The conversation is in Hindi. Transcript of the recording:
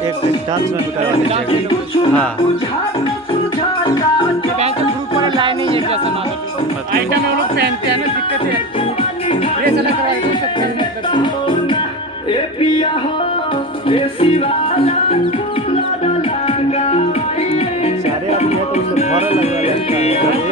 एक डांस में भी करवा दीजिएगा। हाँ ग्रुप वाले लाए नहीं है जैसा मालूम आइटम है वो लोग पहनते हैं ना, दिक्कत है ड्रेस अलग करवा देते सारे आदमी है तो उससे भरा लग रहा है।